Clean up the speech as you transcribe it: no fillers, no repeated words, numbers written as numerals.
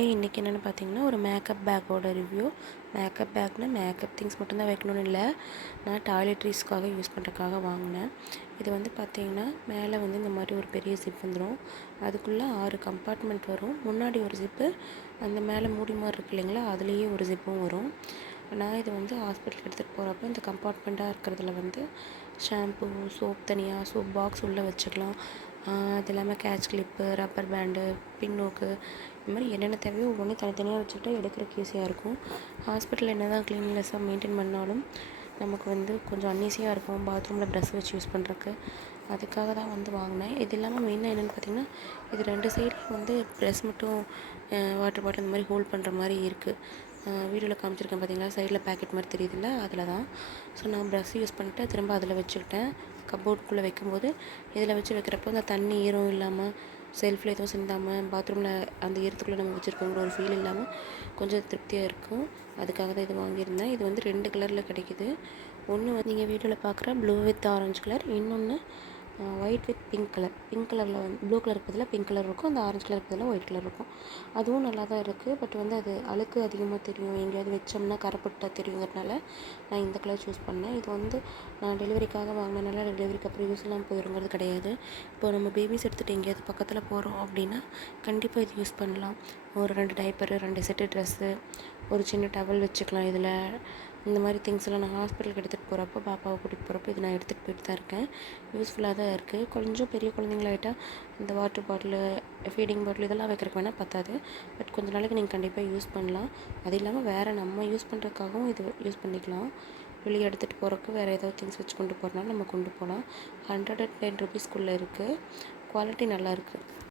Hi, இன்றைக்கி என்னென்னு பார்த்தீங்கன்னா ஒரு மேக்கப் பேக்கோட ரிவ்யூ. மேக்கப் பேக்னால் மேக்கப் திங்ஸ் மட்டும்தான் வைக்கணும்னு இல்லை, நான் டாய்லெட்ரிஸ்க்காக யூஸ் பண்ணுறதுக்காக வாங்கினேன். இது வந்து பார்த்திங்கன்னா மேலே வந்து இந்த மாதிரி ஒரு பெரிய ஜிப் வந்துடும். அதுக்குள்ளே 6 கம்பார்ட்மெண்ட் வரும். முன்னாடி ஒரு ஜிப்பு, அந்த மேலே மூடி மாதிரி இருக்கு இல்லைங்களா, அதுலேயே ஒரு ஜிப்பும் வரும். நான் இது வந்து ஹாஸ்பிட்டலுக்கு எடுத்துகிட்டு போகிறப்போ இந்த கம்பார்ட்மெண்ட்டாக இருக்கிறதுல வந்து ஷாம்பு, சோப் தனியாக, சோப் பாக்ஸ் உள்ளே வச்சுக்கலாம். அது இல்லாமல் கேட்ச் கிளிப்பு, ரப்பர் பேண்டு, பின்னோக்கு, இந்த மாதிரி என்னென்ன தேவையோ ஒவ்வொன்றும் தனித்தனியாக வச்சுக்கிட்டா எடுக்கிறக்கு ஈஸியாக இருக்கும். ஹாஸ்பிட்டலில் என்ன தான் க்ளீன்லெஸ்ஸாக மெயின்டைன் பண்ணாலும் நமக்கு வந்து கொஞ்சம் அன்ஈஸியாக இருக்கும் பாத்ரூமில் ப்ரஷ் வச்சு யூஸ் பண்ணுறக்கு. அதுக்காக தான் வந்து வாங்கினேன். இது இல்லாமல் மெயினாக என்னென்னு பார்த்திங்கன்னா, இது 2 சைட்லையும் வந்து ப்ரெஷ் மட்டும் வாட்டர் பாட்டில் இந்த மாதிரி ஹோல்ட் பண்ணுற மாதிரி இருக்குது. வீடியோவில் காமிச்சிருக்கேன் பார்த்தீங்களா, சைடில் பேக்கெட் மாதிரி தெரியுதுல்ல, அதில் தான். ஸோ நான் ப்ரஷ் யூஸ் பண்ணிட்டு திரும்ப அதில் வச்சுக்கிட்டேன். கப்போர்டுக்குள்ளே வைக்கும்போது இதில் வச்சு வைக்கிறப்போ அந்த தண்ணி ஈரம் இல்லாமல், செல்ஃபில் எதுவும் சிந்தாமல், பாத்ரூமில் அந்த ஈரத்துக்குள்ளே நம்ம வச்சுருக்கோங்கிற ஒரு ஃபீல் இல்லாமல் கொஞ்சம் திருப்தியாக இருக்கும். அதுக்காக தான் இது வாங்கியிருந்தேன். இது வந்து 2 கலரில் கிடைக்கிது. ஒன்று வந்து நீங்கள் வீடியோவில் பார்க்குற ப்ளூ வித் ஆரஞ்சு கலர், இன்னொன்று white with pink colour. Pink கலரில் வந்து ப்ளூ கலருக்கு பதிலாக பிங்க் கலர் இருக்கும், அந்த ஆரஞ்சு கலருக்கு பதிலாக ஒயிட் கலர் இருக்கும். அதுவும் நல்லா தான் இருக்குது. பட் வந்து அது அழுக்கு அதிகமாக தெரியும், எங்கேயாவது வச்சோம்னா கரைப்பட்டால் தெரியுங்கிறதுனால நான் இந்த கலர் சூஸ் பண்ணேன். இது வந்து நான் டெலிவரிக்காக வாங்கினனால டெலிவரிக்கு அப்புறம் யூஸ் எல்லாம் போயிருங்கிறது கிடையாது. இப்போ நம்ம பேபிஸ் எடுத்துகிட்டு எங்கேயாவது பக்கத்தில் போகிறோம் அப்படின்னா கண்டிப்பாக இது யூஸ் பண்ணலாம். ஒரு 2 டைப்பரு, 2 செட்டு ட்ரெஸ்ஸு, ஒரு சின்ன டவல் வச்சுக்கலாம் இதில். இந்த மாதிரி திங்ஸ் எல்லாம் நான் ஹாஸ்பிட்டலுக்கு எடுத்துகிட்டு போகிறப்போ, பாப்பாவை கூட்டிகிட்டு போகிறப்போ இது நான் எடுத்துகிட்டு போயிட்டு தான் இருக்கேன். யூஸ்ஃபுல்லாக தான் இருக்குது. கொஞ்சம் பெரிய குழந்தைங்களாயிட்டால் இந்த வாட்டர் பாட்டிலு, ஃபீடிங் பாட்டில் இதெல்லாம் வைக்கிறதுக்கு வேணால் பத்தாது. பட் கொஞ்சம் நாளைக்கு நீங்கள் கண்டிப்பாக யூஸ் பண்ணலாம். அது இல்லாமல் வேறு நம்ம யூஸ் பண்ணுறதுக்காகவும் இது யூஸ் பண்ணிக்கலாம். வெளியே எடுத்துகிட்டு போகிறக்கு வேறு ஏதாவது திங்ஸ் வச்சு கொண்டு போகிறனால நம்ம கொண்டு போகலாம். 110 ருபீஸ்க்குள்ளே இருக்குது. குவாலிட்டி நல்லாயிருக்கு.